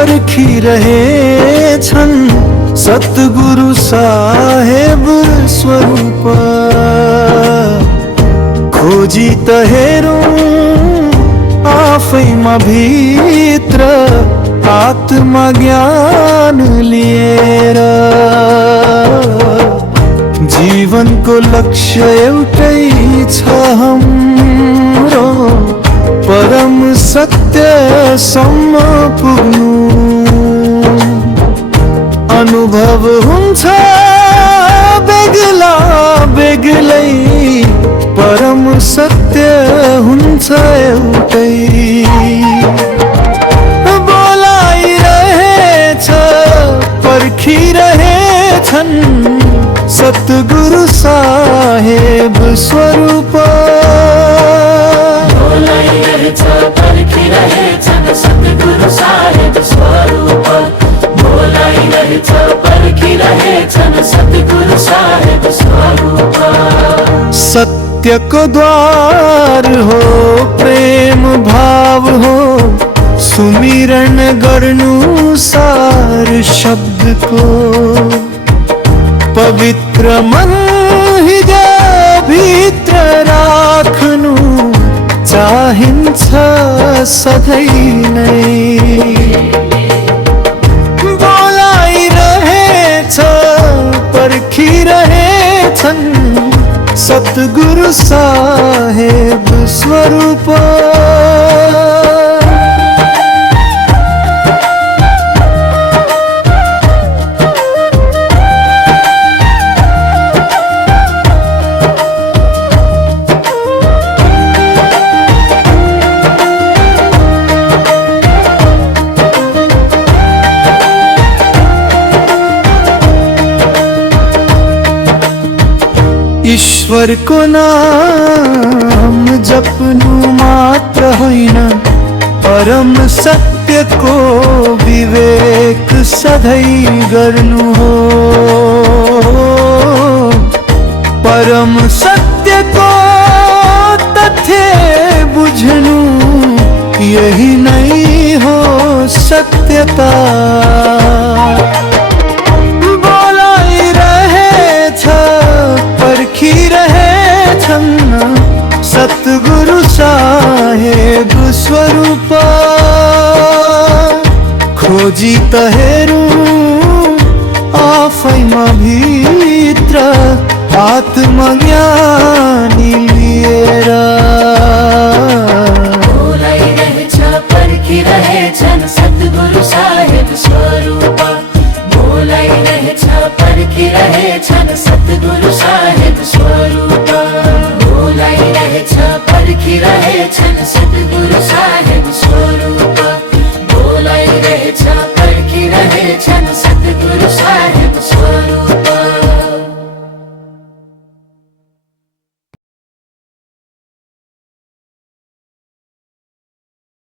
परखी रहे छन् सतगुरु साहेब स्वरूप। खोजी त हेरौँ आफैमा भित्र आत्मा ज्ञान लिएर। जीवनको लक्ष्य एउटै छ हाम्रो, परम सत्यसम्म पुग्नु। अनुभव हुन्छ बेग्ला बेग्लै, परम सत्य हुन्छ एउटै। बोलाइरहेछ पर्खिरहेछन् सतगुरु साहेब स्वरूप। बोलाइरहेछ पर्खिरहेछन् सतगुरु साहेब स्वरूप। बोलाइरहेछ पर्खिरहेछन् सतगुरु साहेब स्वरूप। सत्यको द्वार हो प्रेम भाव हो, सुमिरन गर्नु सार शब्दको। पवित्र मन हृदयभित्र राख्नु चाहिन्छ सधैँ नै। बोलाइरहेछ पर्खिरहेछन् सतगुरु साहेब स्वरूप। ईश्वरको नाम जप्नु मात्र होइन, परम सत्यको विवेक सधैँ गर्नु हो। परम सत्यको तथ्य बुझ्नु यही नै हो सत्यता। पर्खिरहेछन् सतगुरु साहेब स्वरूप। खोजी त हेरौँ आफैमा भित्र आत्मज्ञानी लिएर। बोलाइरहेछ पर्खिरहेछन् सतगुरु साहेब स्वरूप। बोलाइरहेछ पर्खिरहेछन् सतगुरु साहेब स्वरूप। बोलाइरहेछ पर्खिरहेछन् सतगुरु साहेब स्वरूप। बोलाइरहेछ